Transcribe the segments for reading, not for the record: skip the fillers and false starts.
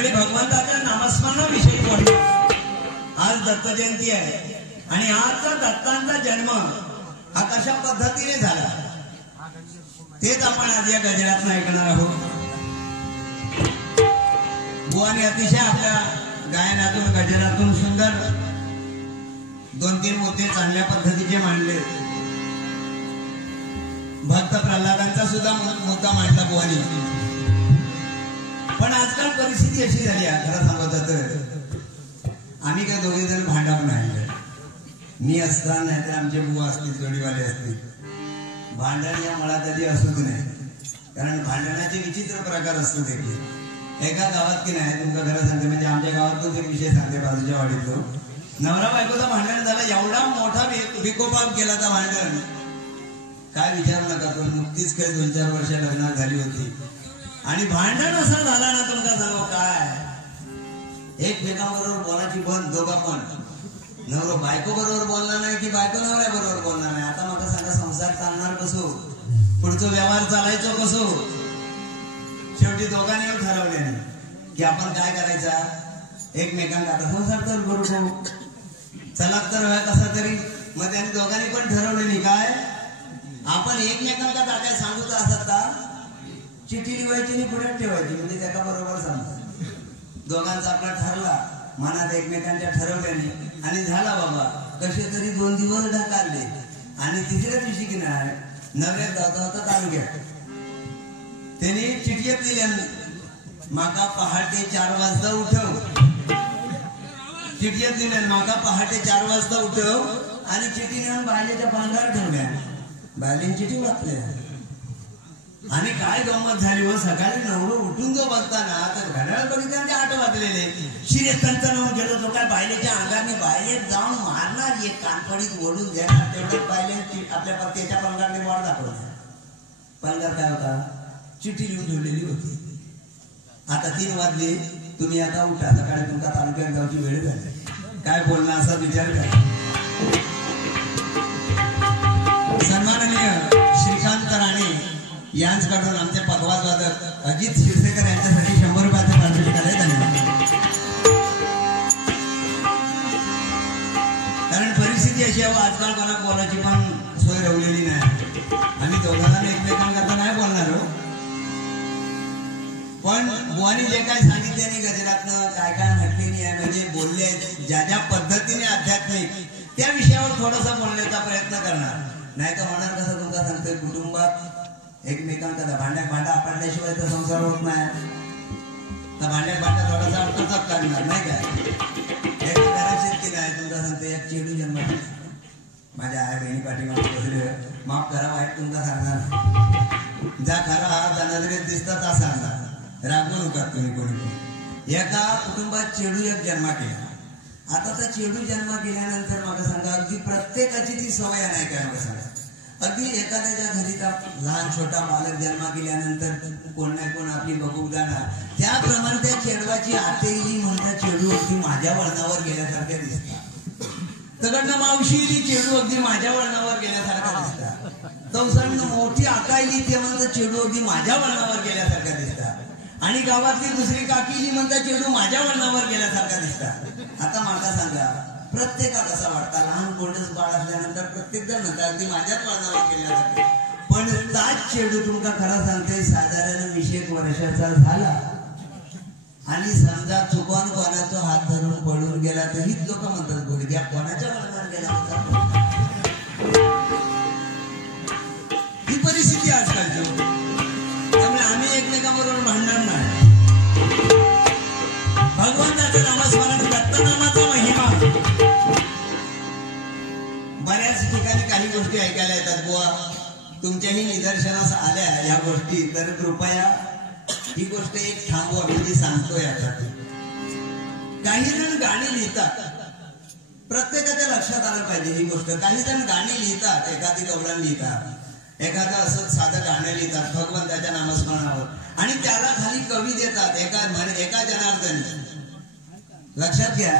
सगळे भगवंताच्या नामस्मरणाविषयी बोलतात। आज दत्त जयंती आहे आणि आजचा दत्तांचा जन्म हा कशा पद्धतीने झाला तेच आपण आज या गजरातून ऐकणार आहोत। बुवाने अतिशय आपल्या गायनातून गजरातून सुंदर 2-3 मुद्दे चांगल्या पद्धतीचे मांडले। भक्त प्रल्हादांचा सुद्धा मुद्दा मांडला बुवानी। पण आजकाल परिस्थिती अशी झाली आहे, खरं सांगत तर आम्ही काय दोघे जण भांडावून आणले, मी असताना नाही तर आमचे बुवा असतील, जोडीवाले असतील। भांडण या मला कधी असूच नाही, कारण भांडणाचे विचित्र प्रकार असतात। एका गावात की नाही तुमचं खरं सांगते, म्हणजे आमच्या गावातून एक विषय सांगते, बाजूच्या वाडीतलो नवरा बायकोचा भांडण झाला, एवढा मोठा विकोपात गेला तर भांडण काय विचारू नका। तो नुकतीच काही 2-4 वर्ष लग्नात झाली होती आणि भांडण असं झाला ना, तुमका सांगू काय, एकमेकांबरोबर बोलायची बंद, दोघा पण नवरा बायको बरोबर बोलणार नाही की बायको नवऱ्या बरोबर बोलणार नाही। आता मला सांगा, संसार चालणार कसो, पुढचा व्यवहार चालायचो कसो। शेवटी दोघांनी ठरवले की आपण काय करायचा, एकमेकांना आता संसार तर बरोबर चला तर कसा तरी, मग त्यांनी दोघांनी पण ठरवलेली काय, आपण एकमेकांना काय सांगू तर असत का, चिठी लिवायची आणि पुढे ठेवायची, म्हणजे त्याच्या बरोबर समजा दोघांचा आपला ठरला, मनात एकमेकांच्या ठरवल्याने आणि झाला बाबा। कसे तरी 2 दिवस ढकालले आणि तिसऱ्या दिवशी की नाही नव्यात जाता होता तालुक्यात त्यांनी चिठ्ठीत दिल्या, माका पहाटे 4 वाजता उठव, चिठ्ठीत दिल्या माका पहाटे 4 वाजता उठव आणि चिठी नेऊन बायलेच्या पांगार ठेवल्या, बायलेन चिठी वाचल्या आणि काय गंमत झाली व सकाळी नवरं उठून जो बघताना तर घड्याळ बघितले 8 वाजलेले, शिरे तंतनवून गेलो तो काय बायलेच्या अंगाने बायलेत जाऊन मारणार, एक कानपडीत ओढून देणार, तेवढ्यात बायले आपल्या पत्त्याच्या पंगारने वाढ दाखवला। पंगार काय होता, चिठी लिहून ठेवलेली होती। आता 3 वाजले, तुम्ही आता उठा, सकाळी तुमचा तालुक्यात जाऊची वेळ झाली, काय बोलणं असा विचार करा। सन्माननीय श्रीकांत राणे यांच्याकडून आमचे पगवाज वादक अजित शिरसेकर यांच्यासाठी 100 रुपयाचे पारितोषिक आले, धन्यवाद। कारण परिस्थिती अशी आहे, आजकाल कोणा बोलायची पण सोय रवलेली नाही आणि दोघांना एकमेकांना नाही बोलणार हो। पण बुवानी जे काय सांगितले आणि गजरातनं काय काय म्हटलेली आहे, म्हणजे बोलले ज्या ज्या पद्धतीने आध्यात्मिक त्या विषयावर थोडासा बोलण्याचा प्रयत्न करणार, नाही तर होणार कसं तुमचा सांगतोय, कुटुंबात एकमेकांचा भांड्या आपडल्याशिवाय तर संसार होत नाही, तर भांड्या थोडासा अर्थात करणार नाही काय। एक घरात शेतकी नाही, तुमचा सांगते एक चेडू जन्म, माझ्या आई बहिणी पाठीमागे बसले, माफ करा वाईट तुमचा सांगणार, ज्या खरा हा ज्या नजरेत दिसतात ता सांगणार, रागवू नका तुम्ही कोणी। एका कुटुंबात चेडू एक जन्म केला, आता त्या चेडू जन्म केल्यानंतर मला सांगा, अगदी प्रत्येकाची ती सवय नाही काय, मला सांगा अगदी एखाद्याच्या घरी लहान छोटा बालक जन्म केल्यानंतर कोण नाही कोण आपली बघूक जाणार, त्याप्रमाणे त्या चेडवाची आतेली म्हणता चेडू अगदी माझ्या वळणावर गेल्यासारख्या दिसतात, तकडनं मावशीली चेडू अगदी माझ्या वळणावर गेल्यासारखा दिसतात, तवसांना मोठी आकायली ते म्हणतात चेडू अगदी माझ्या वळणावर गेल्यासारखा दिसतात, आणि गावातली दुसरी काकीली म्हणतात चेडू माझ्या वळणावर गेल्यासारखा दिसतात। आता मला सांगा, प्रत्येका कसा वाटता, लहान कोणतंच बाळ असल्यानंतर प्रत्येक जण म्हणतात अगदी माझ्याच वळणावर गेल्यासारखे, पण ताच चेडू तुमका खरा सांगते साधारण 20 वर्षाचा झाला आणि समजा चुकून कोणाचा हात धरून पळून गेला तर हीच लोक म्हणतात गुडघ्या कोणाच्या वळणावर गेला, ही परिस्थिती आजकालची। त्यामुळे आम्ही एकमेकांबरोबर भांडणार नाही, भगवंताचं नामस्मरण, दत्तनामाचा महिमा। बऱ्याच ठिकाणी काही गोष्टी ऐकायला येतात, बुवा तुमच्याही निदर्शनास आल्या या गोष्टी, तर कृपया ही गोष्ट एक थांबवा, मी सांगतोय आता। काही जण गाणी लिहितात, प्रत्येकाच्या लक्षात आलं पाहिजे ही गोष्ट, काही जण गाणी लिहितात, एखादी गवळण लिहितात, एखादं असं साधं गाणं लिहितात भगवंताच्या नामस्मरणावर आणि त्याला खाली कवी देतात, एका जनार्दनी। लक्षात घ्या,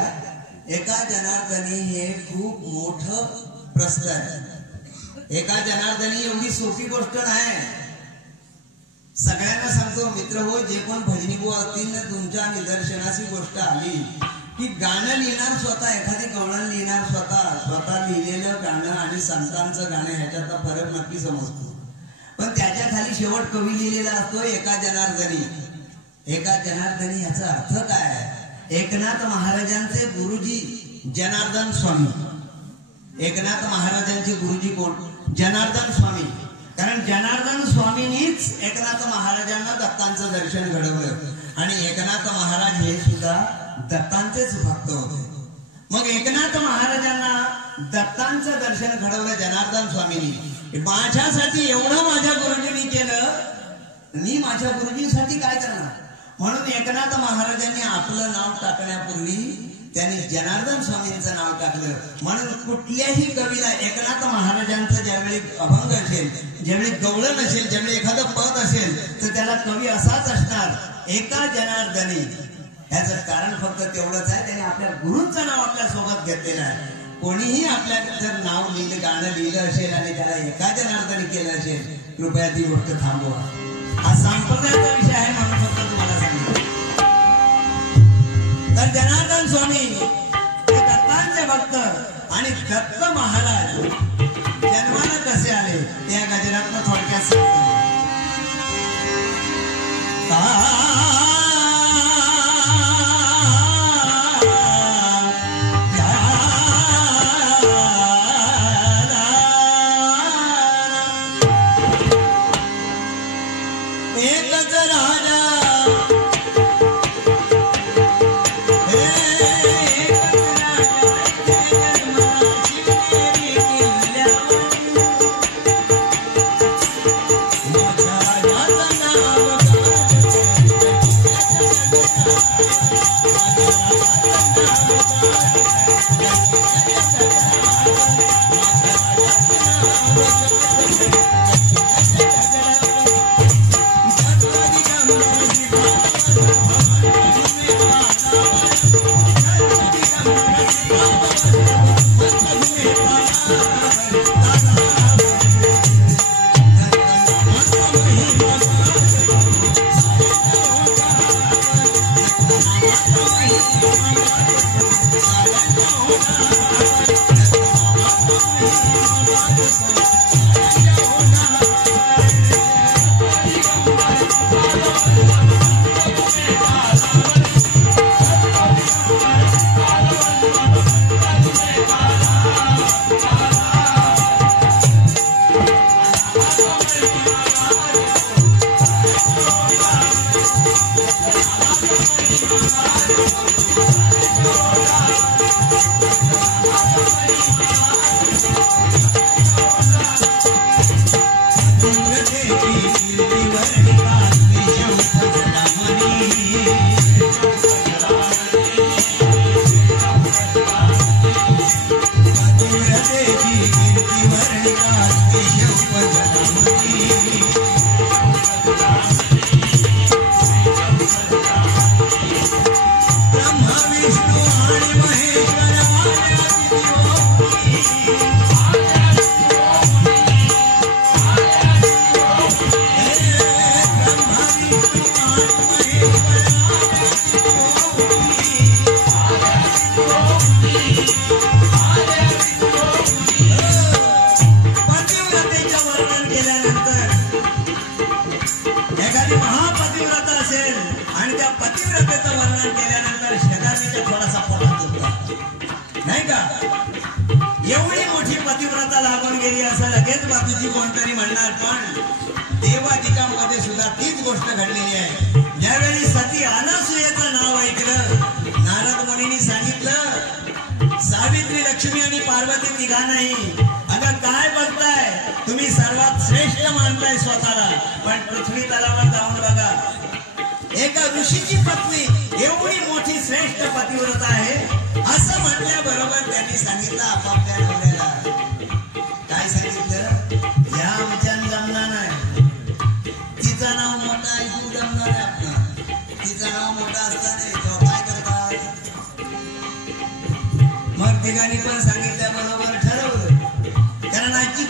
एका जनार्दनी हे खूप मोठं प्रश्न आहे, एका जनार्दनी एवढी सोपी गोष्ट नाही। सगळ्यांना सांगतो मित्र हो, जे कोण भजनी बुवा असतील ना, तुमच्या निदर्शनाची गोष्ट आली की गाणं लिहिणार स्वतः, एखादी गवळण लिहिणार स्वतः लिहिलेलं गाणं आणि संतांचं गाणं ह्याच्यातला फरक नक्की समजतो. पण त्याच्या खाली शेवट कवी लिहिलेला असतो एका जनार्दनी. एका जनार्दनी ह्याचा अर्थ काय आहे? एकनाथ महाराजांचे गुरुजी जनार्दन स्वामी. एकनाथ महाराजांचे गुरुजी कोण? जनार्दन स्वामी. कारण जनार्दन स्वामींनीच एकनाथ महाराजांना दत्तांचं दर्शन घडवलं आणि एकनाथ महाराज हे सुद्धा दत्तांचेच भक्त होते. मग एकनाथ महाराजांना दत्तांचं दर्शन घडवलं जनार्दन स्वामींनी. माझ्यासाठी एवढं माझ्या गुरुजींनी केलं, मी माझ्या गुरुजींसाठी काय करणार? म्हणून एकनाथ महाराजांनी आपलं नाव टाकण्यापूर्वी त्यांनी जनार्दन स्वामींचं नाव टाकलं. म्हणून कुठल्याही कवीला एकनाथ महाराजांचं ज्यावेळी अभंग असेल, ज्यावेळी गवळण असेल, ज्यावेळी एखादं पद असेल, तर त्याला कवी असाच असणार, एका जनार्दनी. याचं कारण फक्त तेवढंच आहे, त्याने आपल्या गुरूंचं नाव आपल्या सोबत घेतलेलं आहे. कोणीही आपल्या जर नाव लिहिलं, गाणं लिहिलं असेल आणि त्याला एका जनार्दनी केलं असेल, कृपया ती गोष्ट थांबवा. हा संप्रदायाचा विषय आहे म्हणून फक्त तुम्हाला सांगितलं. तर जनार्दन स्वामी हे दत्तांचे भक्त आणि दत्त महाराज जन्माला कसे आले ते या गजरातनं थोडक्यात सांगतो.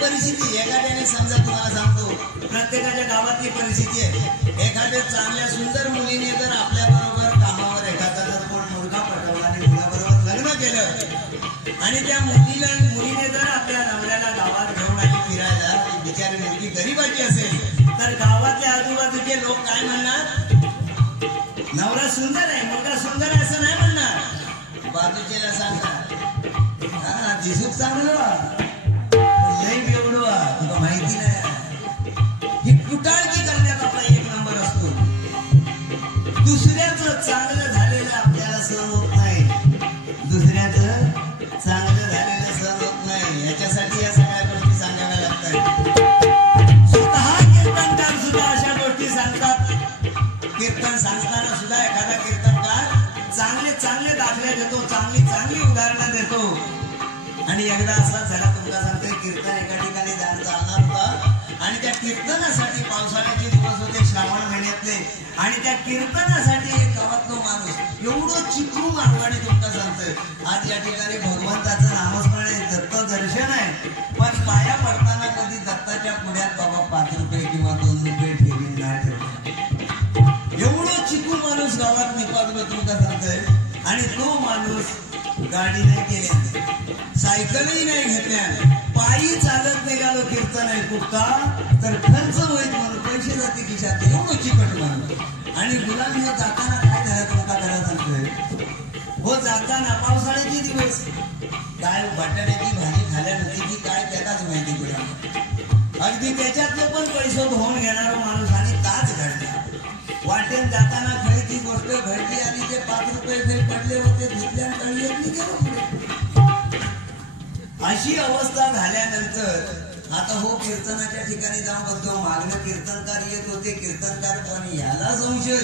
परिस्थिती एखाद्याने समजा तुम्हाला सांगतो प्रत्येकाच्या गावातली परिस्थिती आहे. एखाद्या चांगल्या सुंदर मुलीने जर आपल्या बरोबर कामावर एखादा जर कोण मुलगा पटवला आणि मुलाबरोबर लग्न केलं आणि त्या मुलीने जर आपल्या नवऱ्याला गावात घेऊन आली फिरायला, ती बिचारी मुलगी गरीबाची असेल तर गावातले आजूबाजूचे लोक काय म्हणणार? नवरा सुंदर आहे, मुलगा सुंदर आहे असं नाही म्हणणार. बाजूच्याला सांगणार हा दिसूक चांगलं लई बेवडं तुला माहिती नाही. ही कुटाळकी करण्यात आपला एक नंबर असतो. दुसऱ्याचं चांगलं झालेलं आपल्याला सहन होत नाही, दुसऱ्याचं चांगलं झालेलं सहन होत नाही. याच्यासाठी या सगळ्या गोष्टी सांगाव्या लागतात. स्वतः कीर्तनकार सुद्धा अशा गोष्टी सांगतात. कीर्तन सांगताना सुद्धा एखादा कीर्तनकार चांगले चांगले दाखले देतो, चांगली चांगली उदाहरणं देतो. आणि एकदा असाच झाला, तुमचा सांगतोय, कीर्तन एका ठिकाणी चालणार होता आणि त्या कीर्तनासाठी पावसाळ्याचे दिवस होते, श्रावण महिन्यातले, आणि त्या कीर्तनासाठी एक गावातलो माणूस एवढं चिकू मागवाडी तुमचा सांगतोय. आज या ठिकाणी भगवंताचं नामस्मरण आहे, दत्त दर्शन आहे, पण पाया पडताना कधी दत्ताच्या पुढ्यात बाबा 5 रुपये किंवा 2 रुपये ठेवीन नाही ठेवला. एवढं चिकू माणूस गावात निपाजलो तुमचा सांगतोय. आणि तो माणूस गाडी नाही केल्या, सायकलही नाही घेतल्या, पायी चालत निघालो कीर्तन ऐकू. का तर खर्च होईल म्हणून, पैसे जाते खिशात. एवढं चिकट म्हणून. आणि मुलांनी जाताना काय झालं तुमका त्याला सांगतोय, हो जाताना पावसाळ्याचे दिवस काय बटाट्याची भाजी खाल्या नव्हती की काय त्यालाच माहिती पडला. अगदी त्याच्यातलं पण पैसे धुवून घेणारा माणूस आणि ताच घडला. वाटेन जाताना खरी ती गोष्ट घडली आणि ते 5 रुपये फेल पडले होते, धुतल्या कळली गेलो. अशी अवस्था झाल्यानंतर आता हो कीर्तनाच्या ठिकाणी जाऊन बघतो, मागणं कीर्तनकार येत होते. कीर्तनकार पण याला संशय,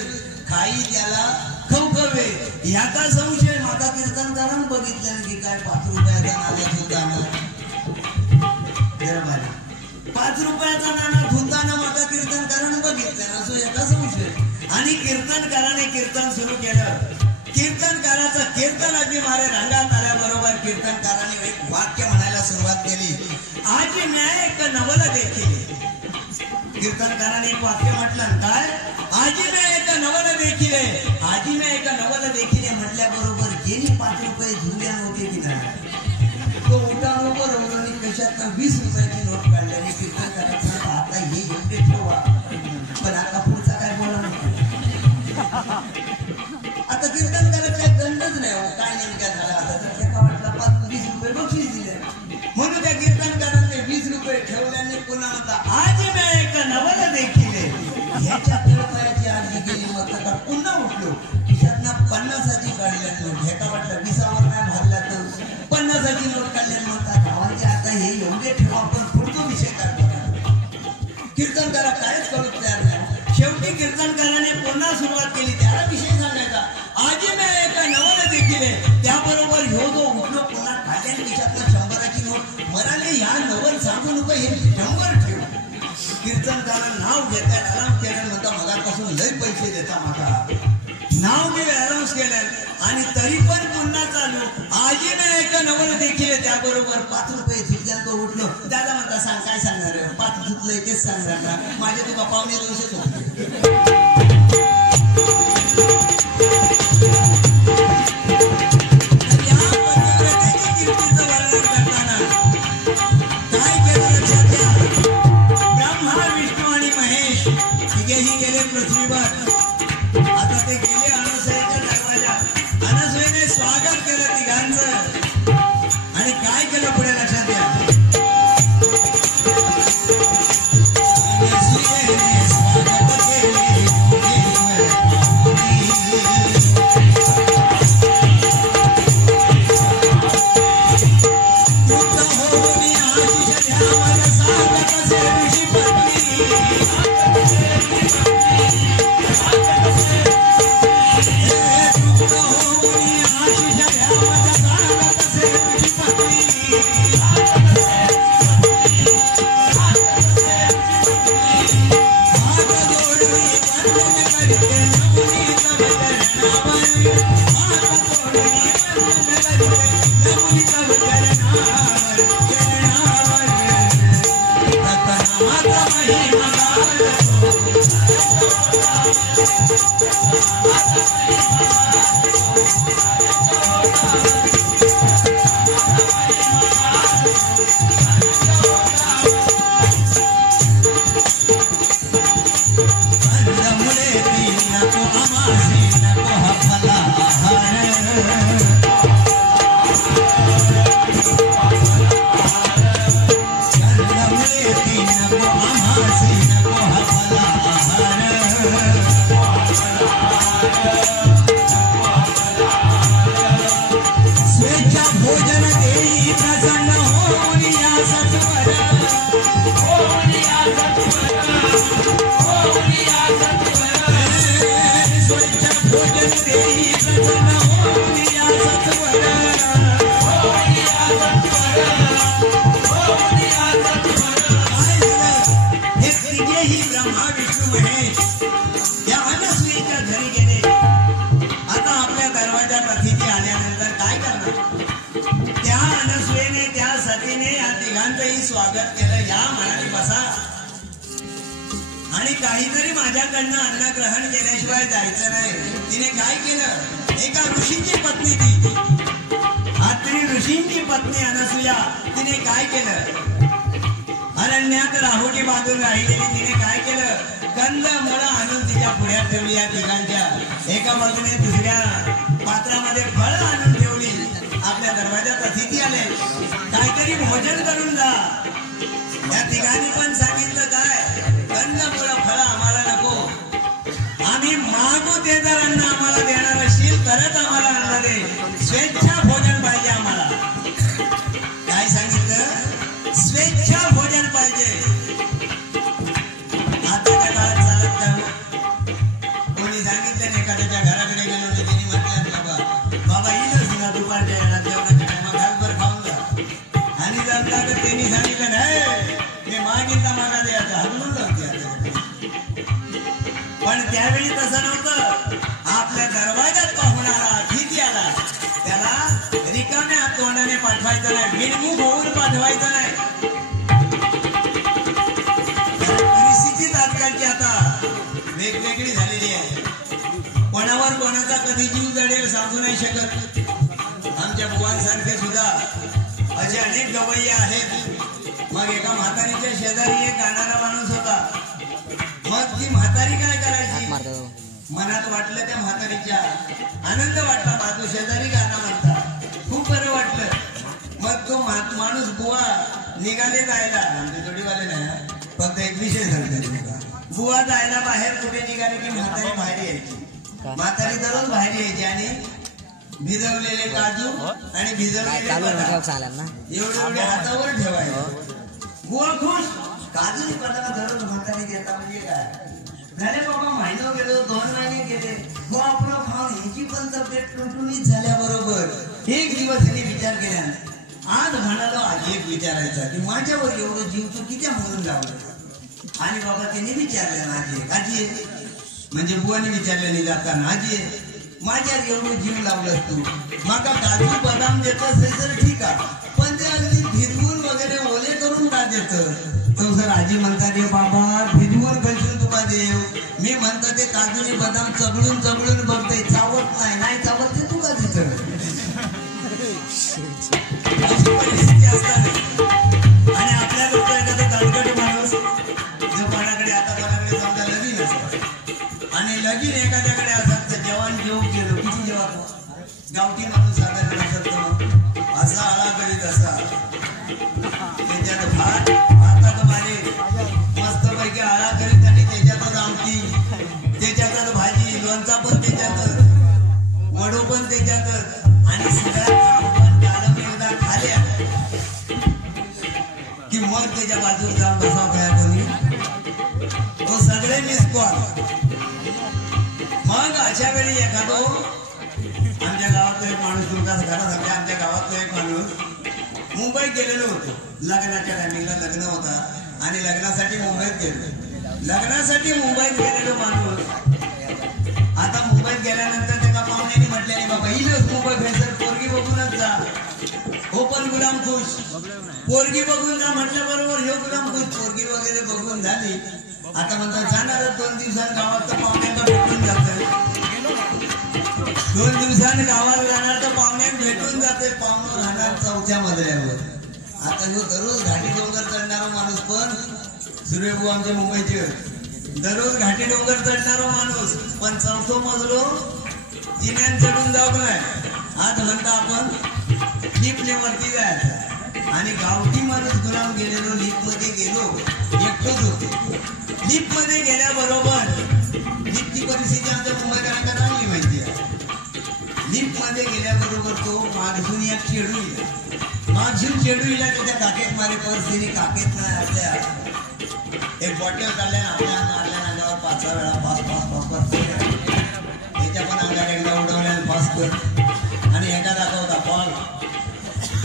खाई त्याला खवखवे ह्याचा संशय. माता कीर्तनकारानं बघितलं की काय 5 रुपयाचा नाणा धुताना, 5 रुपयाचा नाणा धुताना माता कीर्तनकारानं बघितलं असं याचा संशय. आणि कीर्तनकाराने कीर्तन सुरू केलं. कीर्तनकाराचं कीर्तन अगदी मारे रंगात आल्याबरोबर कीर्तनकाराने एक वाक्य म्हणायला सुरुवात केली, आज मैं एक नवल देखील. कीर्तनकाराने एक वाक्य म्हटलं, काय? आज मैं एक नवल देखील. आज मैं एक नवल देखील म्हटल्याबरोबर गेली 5 रुपये झुंग्या होते की नाही, तो उठानो बरोबर कशात 20 रुपयाची नोट काढल्याने कीर्तनकाराचं आता हे योग्य ठेवा, पण आता पुढचा काय बोला नको. आता कीर्तन करायचा गंधच नाही हो, काय नेमक्या झाला. आता तर एका वाटला 20 रुपये बक्षीस दिले म्हणून त्या कीर्तनकाराने 20 रुपये ठेवल्याने पुन्हा म्हणता आज मैं एक नवल देखील. ह्याच्या तळपायाची आरती गेली मग का पुन्हा उठलो, खिशातनं 50ची काढल्या नोट. ह्याका वाटलं 20वर नाही भागला तर 50ची नोट काढल्याने म्हणतात गावाचे आता हे एवढे ठेवा, पण पुढचा विषय काढतो. कीर्तनकारा कायच कळत तयार नाही. शेवटी कीर्तनकाराने पुन्हा सुरुवात केली, त्याला विषय सांगायचा, आज मैं एक नवल देखील. त्याबरोबर ह्यो जो उठलो पुन्हा काढल्या खिशातनं 100ची नोट. म्हणाले ह्या नवल सांगू नको, हे 100 ठेव. कीर्तनकारानं नाव घेताय, अनाउन्स केलं, म्हणता मगापासून लय पैसे देता माका. नाव मी अनाउन्स केलं आणि तरी पण पुन्हा चालू, आज मैं एक नवल देखील. त्याबरोबर 5 रुपये झिटल्यानं तो उठलो. दादा म्हणता सांग काय सांगणार, 5 झुकलंय तेच सांगणार ना, माझे तुका 2.25 होते. गेले पृथ्वीवर, आता ते गेले अनसुयेच्या दरवाजात. अनसुयेने स्वागत केलं तिघांचं आणि काय केलं पुढे लक्षात द्या. अनसुयेने स्वागत केले स्वागत केलं. या म्हणाली बसा आणि काहीतरी माझ्याकडनं अन्न ग्रहण केल्याशिवाय जायचं नाही. तिने काय केलं, एका ऋषीची पत्नी ती अत्री ऋषींची पत्नी अनसूया तिने काय केलं, अरण्यात राहुटी बांधून राहिलेली तिने काय केलं, कंद मुळं आणून तिच्या पुढ्यात ठेवली. या तिघांच्या एका बाजूने दुसऱ्या पात्रामध्ये फळं आणून ठेवली. आपल्या दरवाजात अतिथी आले, काहीतरी भोजन करून जा. या तिघांनी पण सांगितलं काय, कंद मुळं फळं आम्हाला नको, आम्ही मागू ते जर अन्न आम्हाला देणार असेल तरच आम्हाला अन्न दे, स्वेच्छा भोजन पाहिजे आम्हाला. काय सांगितलं, स्वेच्छा भोजन पाहिजे. आताच्या काळात चालत का, कोणी सांगितलं नाही, एखाद्याच्या घराकडे गेलो तर त्यांनी म्हटलं बाबा येईलच ना दुपारच्या याला जेवणाच्या टायमा घासभर खाऊन जा, आणि जमला तर त्यांनी सांगितलं नाही मी मागितला मागा द्यायचा हरवून पण त्यावेळी तसं नव्हतं. आपल्या दरवाजात पाहुणारा अतिथी आला त्याला रिकाम्या तोंडाने पाठवायचं नाही, बिनमुख होऊन पाठवायचं नाही. परिस्थिती आजकालची आता वेगवेगळी झालेली आहे. कोणावर कोणाचा कधी जीव जडेल सांगू नाही शकत. आमच्या बुवांसारखे सुद्धा असे अनेक गवय्ये आहेत. मग एका म्हातारीच्या शेजारी एक गाणारा माणूस होता. मग ती म्हातारी काय करायची, मनात वाटलं त्या म्हातारीच्या आनंद वाटला, बाजू शेजारी गाणं म्हणता, खूप बरं वाटलं. मग तो माणूस बुवा निघाले जायला, आमचे जोडीवाले नाही फक्त एक विषय सांगतो, बुवा जायला बाहेर कुठे निघाले की म्हातारी बाहेर यायची. म्हातारी दररोज बाहेर यायची आणि भिजवलेले काजू आणि भिजवलेले एवढे एवढे हातावर ठेवायचे. बुवा खुश, काजू बटाटा दररोज म्हातारी देता म्हणजे काय झाले बाबा, महिना गेलो 2 महिने गेले, बुवा आपलं खाऊन ह्याची पण तब्येत टुटुनीत झाल्याबरोबर एक दिवस त्यांनी विचार केला. आज म्हणालो आज एक विचारायचा की माझ्यावर एवढं जीव तू किती म्हणून लावलं. आणि बाबा त्यांनी विचारलं आजी म्हणजे बुवाने विचारले जाताना, आजी माझ्यावर एवढं जीव लावलं तू, माका काजू बदाम देतस तर ठीक आहे, पण ते अगदी भिजवून वगैरे ओले करून का देत. तो सर आजी म्हणतात रे बाबा भिजवून कळशील तुका देव, मी म्हणतो ते काजूने बदाम चबळून चबळून बघते, चावत नाही चावत ते तुका देत. अशी परिस्थिती असतात. आणि आपल्या लोक एखादा तळकट माणूस जो कोणाकडे आता कोणाकडे समजा लगीन असत आणि लगीन एखाद्याकडे असत तर जेवण जेवू गेलो किती जेवण गावठी माणूस साधारण असत असा आळा करीत असा त्याच्यात भातात मारे मस्तपैकी आळा करीत आणि त्याच्यातच आमटी, त्याच्यातच भाजी, लोणचा पण त्याच्यातच, वडू पण त्याच्यातच, आणि सगळ्यात एकदा खाल्या की मग त्याच्या बाजूला जाऊन बसा काय कोणी तो सगळे मिस कॉल. मग अशा वेळी एखादो आमच्या गावातला एक माणूस तुमच्या घरात आमच्या गावातला एक माणूस मुंबईत गेलेलो होतो. लग्नाच्या टायमिंगला लग्न होता आणि लग्नासाठी मुंबईत गेलो. लग्नासाठी मुंबईत गेलेलो माणूस आता मुंबईत गेल्यानंतर त्याला पाहुण्याने म्हटले बाबा इलच मुंबई भेसर पोरगी बघूनच जा. हो पण गुलाम खुश, पोरगी बघून जा म्हटल्या बरोबर हे गुलाम खुश, पोरगी वगैरे बघून झाली. आता म्हणतात जाणारच 2 दिवसात गावात तर पाहुण्यांना भेटून जातं. 2 दिवसांनी गावाला जाणार तर पाहुण्यात भेटून जाते. पाहुणं राहणार 4थ्या मजल्यावर. आता जो दररोज घाटी डोंगर चढणारा माणूस पण सूर्यभाऊ आमच्या मुंबईचे दररोज घाटी डोंगर चढणारा माणूस पण 4थो मजलो जिन्यान चढून जाऊ नाही. आज म्हणता आपण लिफ्टने वरती जायचं आणि गावठी माणूस गुलाम गेलेलो लिफ्टमध्ये गेलो एकटोच होतो. लिफ्टमध्ये गेल्याबरोबर लिफ्टची परिस्थिती आमच्या मुंबईकरांना चांगली माहिती आहे. लिफ्टमध्ये गेल्याबरोबर तो मागसून या चेडूला त्याच्या काकेत मारे परिस्थिती काकेत नाही आपल्या एक बॉटल काढल्या आपल्या अंगावर 5 वेळा पास त्याच्या पण अंगात एकदा उडवल्या पास कर आणि एका दाखवता पॉल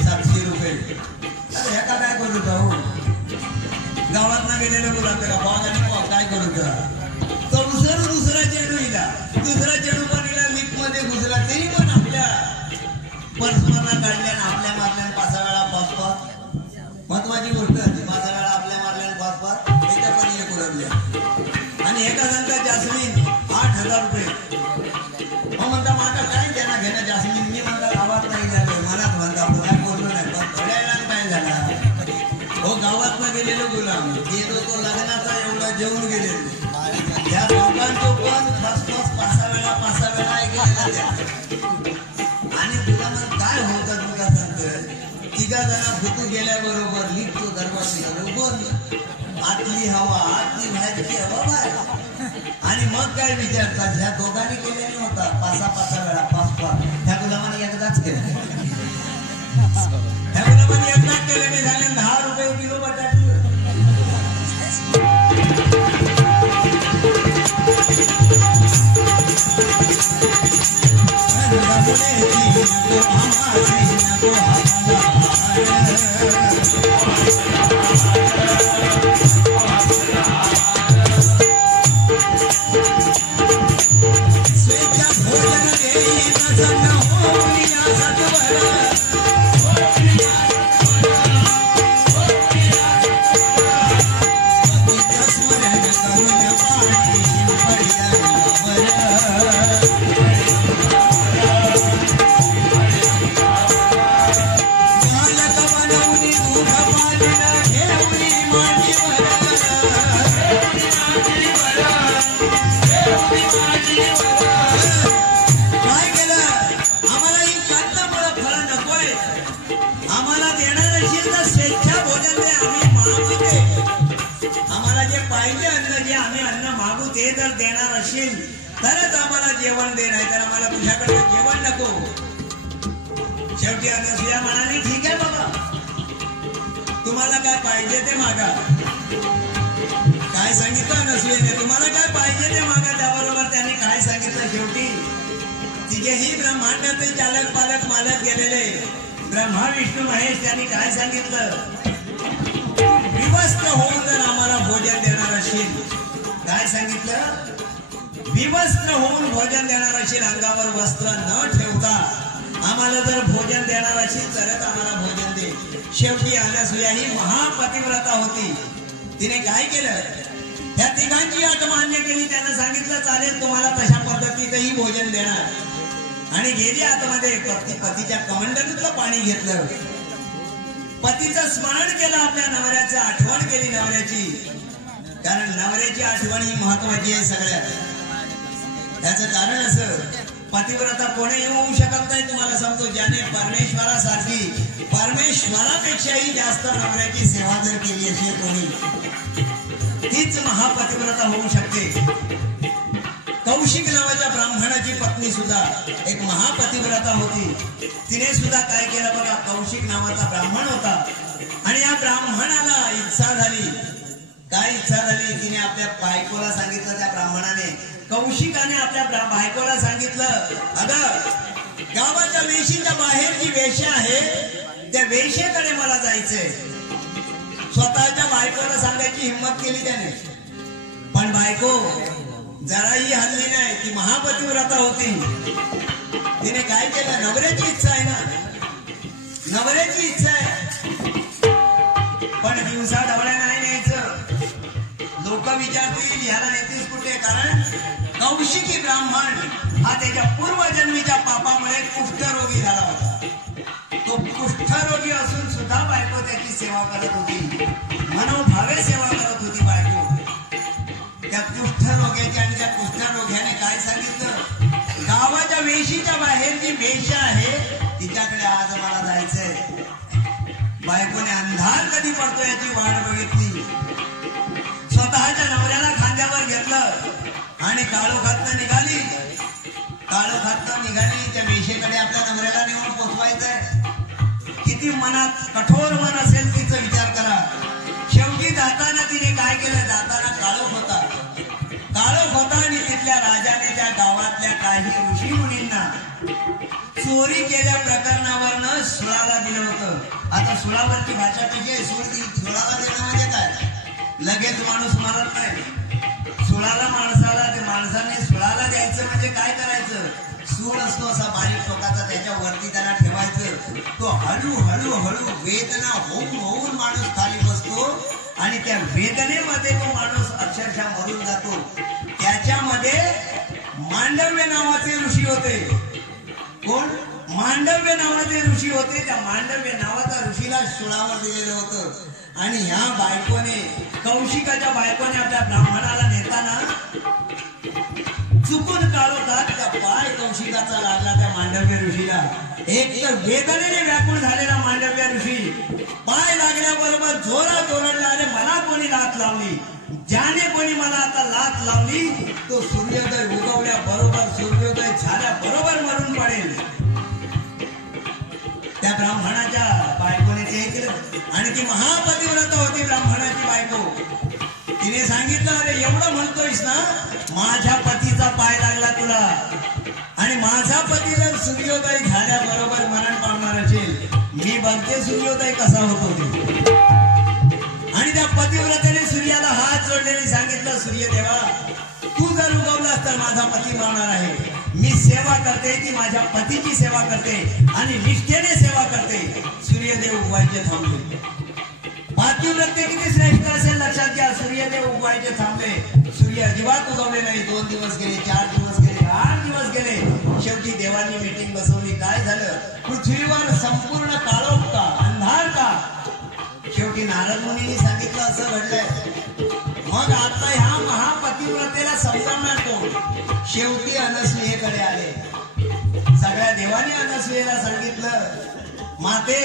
700 रुपये. अरे एका काय करू जाऊ गावात ना गेलेलं बोला त्याला बॉल आणि पॉल काय करू का दुसरा चेडू पण हिला लिफ्ट मध्ये घुसला तरी पण आपल्या पर्समधला काढल्या आपल्या मारल्या 5 वेळा पास महत्वाची गोष्ट होती. 5 वेळा आपल्या मारल्या पास त्याच्या पण एक उडवल्या आणि एका सांगता जास्मिन 8,000 रुपये. मग म्हणता माझा काय घेणं जास्मिन मी म्हणता गावात नाही झालं मलाच म्हणता आपण काय बोललो नाही पण थोड्या काय झाला हो गावात ना गेलेलो गुलाम गेलो तो लग्नाचा एवढा जेवून गेलेलो या दोघांचो पण फर्स्ट 5 वेळा ऐकलेला आणि तुला मग काय होतं तुला सांगतं 3 जण भूतू गेल्याबरोबर लिफ्टचा दरवाजा बंद. आतली हवा आतली बाहेरची हवा बाहेर आणि मग काय विचारतात ह्या दोघांनी केलेला नव्हता 5 वेळा पास ह्या गुलामाने एकदाच केला. ह्या गुलामाने एकदाच केल्याने झाले 10 रुपये किलो बटाटे. तरच आम्हाला जेवण दे नाही तर आम्हाला तुझ्याकडे जेवण नको. शेवटी अनसुया म्हणाली ठीक आहे बाबा तुम्हाला काय पाहिजे ते मागा. काय सांगितलं अनसुयाने तुम्हाला काय पाहिजे ते मागा. त्याबरोबर त्यांनी काय सांगितलं शेवटी तिघेही ब्रह्मांडातील चालक पालक मालक गेलेले ब्रह्मा विष्णू महेश त्यांनी काय सांगितलं विवस्त्र होऊन जर आम्हाला भोजन देणार असेल काय सांगितलं विवस्त्र होऊन भोजन देणार असेल अंगावर वस्त्र न ठेवता आम्हाला जर भोजन देणार असेल तरच आम्हाला भोजन दे. शेवटी अनसुया ही महापतिव्रता होती. तिने काय केलं त्या तिघांची अट मान्य केली. त्यानं सांगितलं चालेल तुम्हाला तशा पद्धतीतही भोजन देणार आणि गेली आतमध्ये पतीच्या कमंडलूतलं पाणी घेतलं. पतीचं स्मरण केलं आपल्या नवऱ्याचं आठवण केली नवऱ्याची कारण नवऱ्याची आठवण ही महत्वाची आहे सगळ्यात. त्याचं कारण असं पतिव्रता कोणी होऊ शकत नाही. तुम्हाला सांगतो ज्याने परमेश्वरासारखी परमेश्वरापेक्षाही जास्त नवऱ्याची सेवा जर केली असेल कोणी तीच महापतिव्रता होऊ शकते. कौशिक नावाच्या ब्राह्मणाची पत्नी सुद्धा एक महापतिव्रता होती. तिने सुद्धा काय केलं बघा कौशिक नावाचा ब्राह्मण होता आणि या ब्राह्मणाला इच्छा झाली. काय इच्छा झाली तिने आपल्या बायकोला सांगितलं त्या ब्राह्मणाने कौशिकाने आपल्या बायकोला सांगितलं अगं गावाच्या वेशीच्या बाहेर जी वेश्या आहे त्या वेशेकडे मला जायचंय. स्वतःच्या बायकोला सांगायची हिंमत केली त्याने पण बायको जराही हल्ली नाही. ती महापतिव्रता होती. तिने काय केलं नवऱ्याची इच्छा आहे ना नवऱ्याची इच्छा आहे पण दिवसा ढवळ्या नाही न्यायचं. लोक विचारतील याला नेतीस कुठे कारण कौशिकी ब्राह्मण हा त्याच्या पूर्वजन्मीच्या कुष्ठरोगी झाला होता. तो कुष्ठरोगी असून सुद्धा बायको त्याची सेवा करत होती, मनोभावे सेवा करत होती बायको. त्या कुष्ठरोग्याची आणि त्या कुष्ठरोग्याने काय सांगितलं, गावाच्या वेशीच्या बाहेर जी वेश्या आहे तिच्याकडे आज मला जायचंय. बायकोने अंधार कधी पडतो याची वाट बघितली. स्वतःच्या नवऱ्याला खांद्यावर घेतलं आणि काळोखातनं निघाली. त्या वेशीकडे आपल्या नवऱ्याला नेऊन पोचवायचंय. किती मनात कठोर मन असेल तिचा विचार करा. शेवटी जाताना तिने काय केलं, जाताना काळोख होता आणि तिथल्या राजाने त्या गावातल्या काही ऋषी मुनींना चोरी केल्या प्रकरणावरनं सुळाला दिलं होतं. आता सुळावरची भाषा कशी आहे, सुळाला देणं म्हणजे काय, लगेच माणूस मरत नाही. सुळाला माणसाने सुळाला द्यायचं म्हणजे काय करायचं, सूळ असतो असा बारीक टोकाचा, त्याच्यावरती त्याला ठेवायचं. तो हळूहळू वेदना होऊन माणूस खाली बसतो आणि त्या वेदनेमध्ये तो माणूस अक्षरशः मरून जातो. त्याच्यामध्ये मांडव्य नावाचे ऋषी होते. कोण? मांडव्य नावाचे ऋषी होते. त्या मांडव्य नावाचा ऋषीला सुळावर दिलेलं होतं. आणि ह्या बायकोने, कौशिकाच्या बायकोने आपल्या ब्राह्मणाला नेताना चुकून काळोखात त्या पाय कौशिकाचा लागला त्या मांडव्य ऋषीला. एक तर वेदनेने व्याकुळ झालेला मांडव्य ऋषी पाय लागल्याबरोबर जोरात ओरडला, अरे मला कोणी लाथ लावली, ज्याने कोणी मला आता लाथ लावली तो सूर्योदय उगवल्या बरोबर, सूर्योदय झाल्या बरोबर मरून पडेल. त्या ब्राह्मणाच्या बायकोने ते ऐकलं आणि ती महापतिव्रता होती ब्राह्मणाची बायको. तिने सांगितलं, अरे एवढं म्हणतोयस ना, माझ्या पतीचा पाय लागला तुला आणि माझा पती जर सूर्योदय झाल्याबरोबर मरण पावणार असेल, मी बघते सूर्योदय कसा होतो ते. आणि त्या पतिव्रतेने सूर्याला हात जोडलेले सांगितलं, सूर्यदेवा तू जर उगवलास तर माझा पती मावणार आहे. मी सेवा करते, ती माझ्या पतीची सेवा करते आणि निष्ठेने सेवा करते. सूर्यदेव उगवायचे थांबले. पातिव्रत्य किती श्रेष्ठ असेल लक्षात घ्या. सूर्यदेव उगवायचे थांबले, सूर्य अजिबात उगवले नाही. 2 दिवस गेले, 4 दिवस गेले, 8 दिवस गेले. शेवटी देवांनी मीटिंग बसवली. काय झालं, पृथ्वीवर संपूर्ण काळोख का, अंधार का. शेवटी नारद मुनींनी सांगितलं असं घडलंय. मग आता ह्या महापतिव्रतेला समजावणार कोण. शेवटी अनसुयेकडे आले. सगळ्या देवांनी अनसुयेला सांगितलं, माते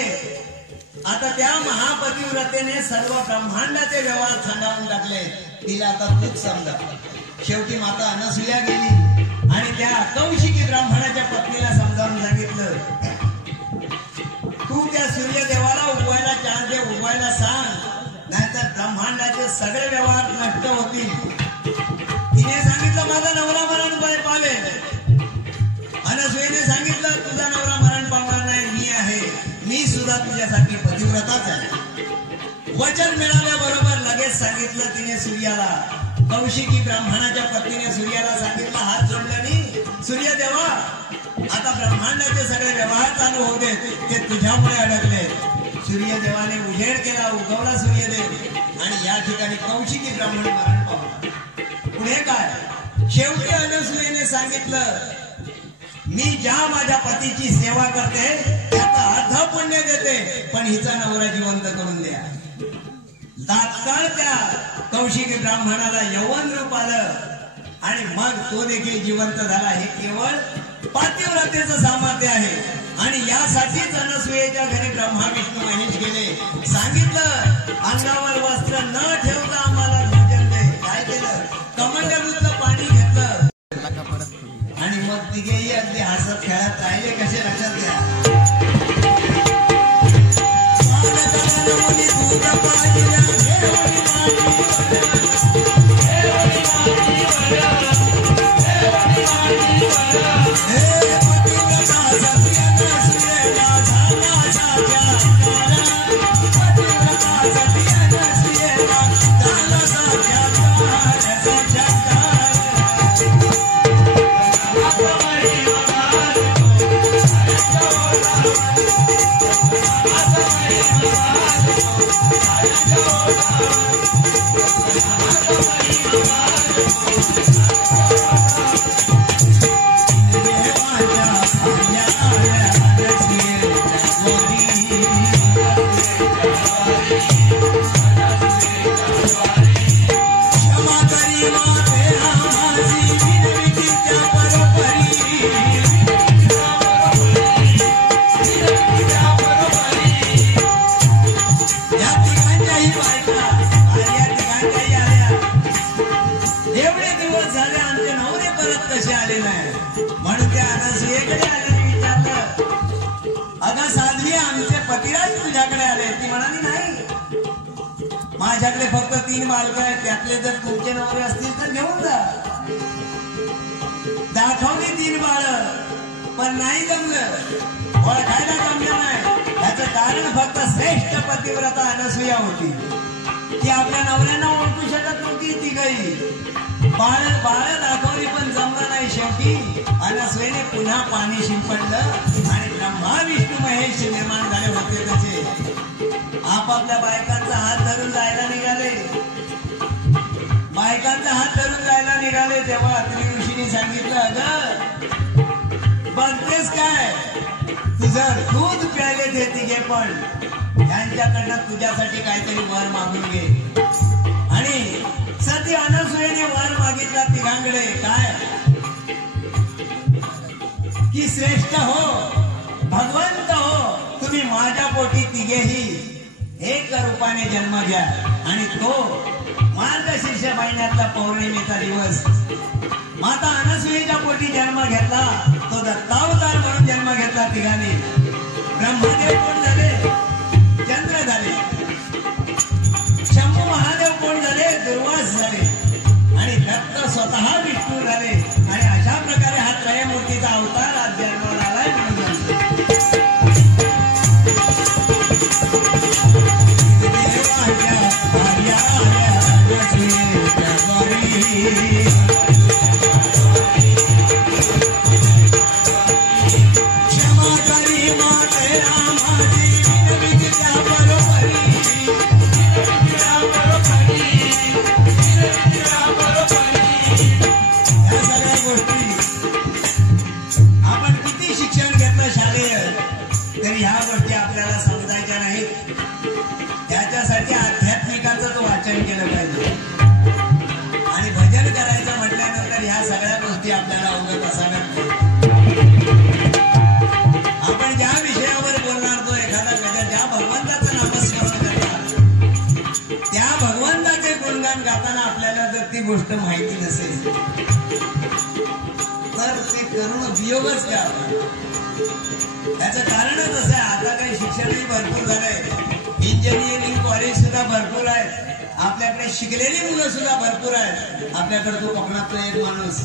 आता त्या महापतिव्रतेने सर्व ब्रह्मांडाचे व्यवहार सांगावून टाकले, तिला आता तूच समजा. शेवटी माता अनसुया गेली आणि त्या कौशिकी ब्राह्मणाच्या पत्नीला समजावून सांगितलं, तू त्या सूर्यदेवाला उगवायला चान्स दे, उगवायला सांग, नाहीतर ब्रह्मांडाचे सगळे व्यवहार नष्ट होतील. तिने सांगितलं, माझा नवरा मरण पावेल. अनसुयेने सांगितलं, तुझा नवरा मरण पावणार नाही, मी आहे, मी सुद्धा तुझ्यासाठी पतिव्रताच आहे. वचन मिळाल्याबरोबर लगेच सांगितलं तिने सूर्याला, कौशिकी ब्राह्मणाच्या पत्नीने सूर्याला सांगितलं, हात जोडल्याने, सूर्यदेवा आता ब्रह्मांडाचे सगळे व्यवहार चालू होते ते तुझ्यामुळे अडकले. सूर्यदेवाने उजेड केला, उगवला सूर्यदेव आणि या ठिकाणी कौशिकी ब्राह्मण मरण पावला. पुढे काय, शेवटी अनसुयेने सांगितलं, मी ज्या माझ्या पतीची सेवा करते त्याचा अर्ध पुण्य देते, पण हिचा नवरा जिवंत करून द्या. तात्काळ त्या कौशिकी ब्राह्मणाला यौवन रूप आलं आणि मग तो देखील जिवंत झाला. हे केवळ पातिव्रतेचं सामर्थ्य आहे. आणि यासाठीच अनसुयेच्या घरी ब्रह्मा विष्णू महेश गेले. सांगितलं, अंगावर वस्त्र न ठेवता आम्हाला भोजन दे. काय केलं, कमंडलूचं पाणी घेतलं आणि मग तिघेही अगदी हसत खेळत राहिले. कसे, लक्षात घ्या. Yeah. तिच्याकडे आले. ती म्हणाली नाही, माझ्याकडे फक्त 3 बालक आहेत, त्यातले जर तुमचे नवरे असतील तर घेऊन जा. दाखवली 3 बाळ, पण नाही जमलं, ओळखायला जमलं नाही. याचं कारण फक्त श्रेष्ठ पतिव्रता अनसूया होती. ती आपल्या नवऱ्यांना ओळखू शकत नव्हती. ती काही बाळ दाखवली पण जमलं नाही. शेवटी अनसूयेने पुन्हा पाणी शिंपडलं आणि ब्रह्मा विष्णू महेश निर्माण झाले होते. तसे आपापल्या बायकांचा हात धरून जायला निघाले. बायकांचा हात धरून जायला निघाले तेव्हा अत्रि ऋषीने सांगितलं, अगं बघतेस काय, तुझं दूध प्यायले ते तिघे, पण यांच्याकडनं तुझ्यासाठी काहीतरी वर मागून घे. आणि सती अनसूयेने वर मागितला तिघांकडे. काय की श्रेष्ठ हो, भगवंत हो, तुम्ही माझ्या पोटी तिघेही एक रूपाने जन्म घ्या. आणि तो मार्गशीर्ष महिन्यातला पौर्णिमेचा दिवस माता अनसूयेच्या पोटी जन्म घेतला. तो दत्तावतार म्हणून जन्म घेतला तिघांनी. ब्रह्मदेव कोण झाले? चंद्र झाले. शंभू महादेव कोण झाले? दुर्वास झाले. आणि दत्त स्वतः विष्णू झाले. आणि अशा प्रकारे हा त्रयमूर्तीचा अवतार आज जन्माला आलाय म्हणून गोष्ट माहिती नसेल तर ते करून वियोगच का. त्याचं कारणच असं आहे, आता काही शिक्षणही भरपूर झालंय, इंजिनिअरिंग कॉलेज सुद्धा भरपूर आहेत, आपल्याकडे शिकलेली मुलं सुद्धा भरपूर आहेत. आपल्याकडे तो कोकणातला एक माणूस,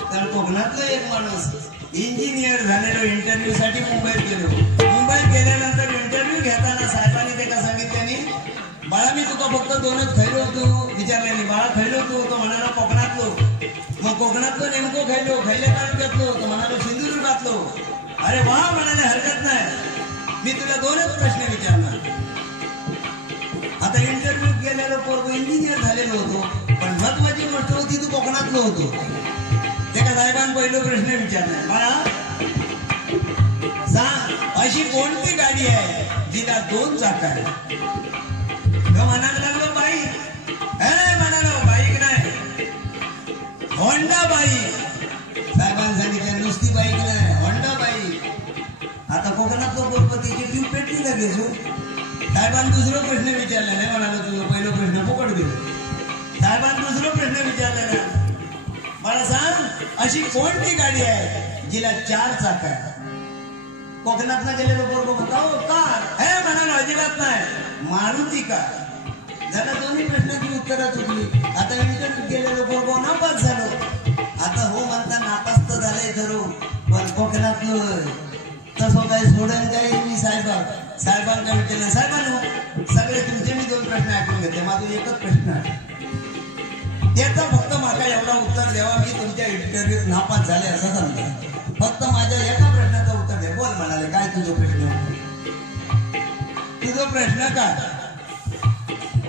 तर कोकणातला एक माणूस इंजिनियर झालेलो इंटरव्ह्यू साठी मुंबईत गेलो. मुंबईत गेल्यानंतर इंटरव्ह्यू घेताना साहेबांनी ते का सांगितल्याने, बाळा मी तुका फक्त 2च खैलो होतो विचारल्याने. बाळा खैलो होतो? तो म्हणाला कोकणातलो. मग कोकणातलो नेमको खैलो? खैले तालुक्यातलो? तो म्हणालो सिंधुदुर्गातलो. अरे वा म्हणाले, हरकत नाही, मी तुला 2च प्रश्न विचारणार. आता इंटरव्ह्यू गेलेलो पोरगो इंजिनियर झालेलो होतो, पण महत्वाची गोष्ट होती तू कोकणातलो होतो. ते का साहेबांनी पहिला प्रश्न विचारला, बाळा सांग अशी कोणती गाडी आहे जिला 2 चाक आहे? म्हणायला लागलो बाईक. म्हणालो बाईक नाही, होंडा बाईक. साहेबांनी सांगितलं नुसती बाईक नाही, होंडा बाईक. आता कोकणातलो पोरपतीची ट्यूब पेटली लगेच. साहेबांनी दुसरा प्रश्न विचारला नाही. म्हणालो तुझा पहिला प्रश्न फुकट गेलो. साहेबांनी दुसरा प्रश्न विचारला, मला सांग अशी कोणती गाडी आहे जिला 4 चाक आहे? कोकणातला गेलेलो पोरगो म्हणता हो कार. हे म्हणालो अजिबात नाही, मारुती कार. जरा दोन्ही प्रश्नाची उत्तरं चुकली. आता इंटरव्ह्यू गेलेलो पोरगो नापास झालो. आता हो म्हणता नापास तर झालंय ठरवून, पण कोकणातलं तसं काही सोडून काही मी साहेबांना विचारलं, साहेबांनो सगळे तुमचे मी 2 प्रश्न ऐकून घेतले, माझा एकच प्रश्न आहे, त्याचा फक्त माझा एवढा उत्तर द्यावा, मी तुमच्या इंटरव्ह्यू नापास झाले असं सांगतो, फक्त माझ्या एका प्रश्नाचं उत्तर द्या. बोल म्हणाले, काय तुझं प्रश्न? तुझं प्रश्न काय?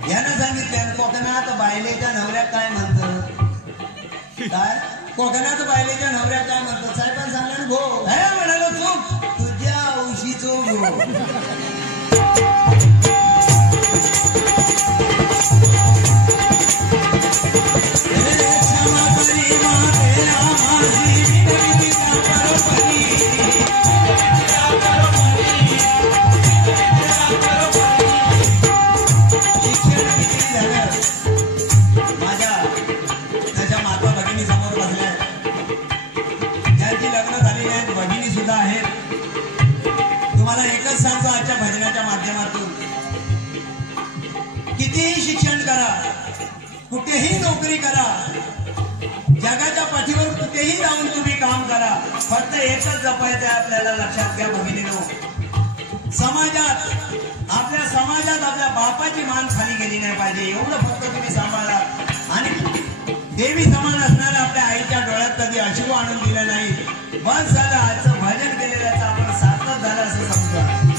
यानं सांगितलं कोकणात बायलेच्या नवऱ्या काय म्हणतं? काय कोकणात बायलेच्या नवऱ्या काय म्हणतात? साहेबांनी सांगलं गो. हे म्हणालो चूक, तुझ्या औशीचो गो. भजनाच्या माध्यमातून करा, कुठेही नोकरी करा, जगाच्या पाठीवर कुठेही जाऊन तुम्ही काम करा, फक्त एकच जपायचं आहे आपल्याला. लक्षात घ्या भगिनीनो, समाजात आपल्या बापाची मान खाली गेली नाही पाहिजे, एवढं फक्त तुम्ही सांभाळा. आणि देवी समान असणाऱ्या आपल्या आईच्या डोळ्यात कधी अश्रू आणून दिलं नाही, बस झालं. आजचं भजन केलेल्याचं आपण सार्थक झालं असं समजा.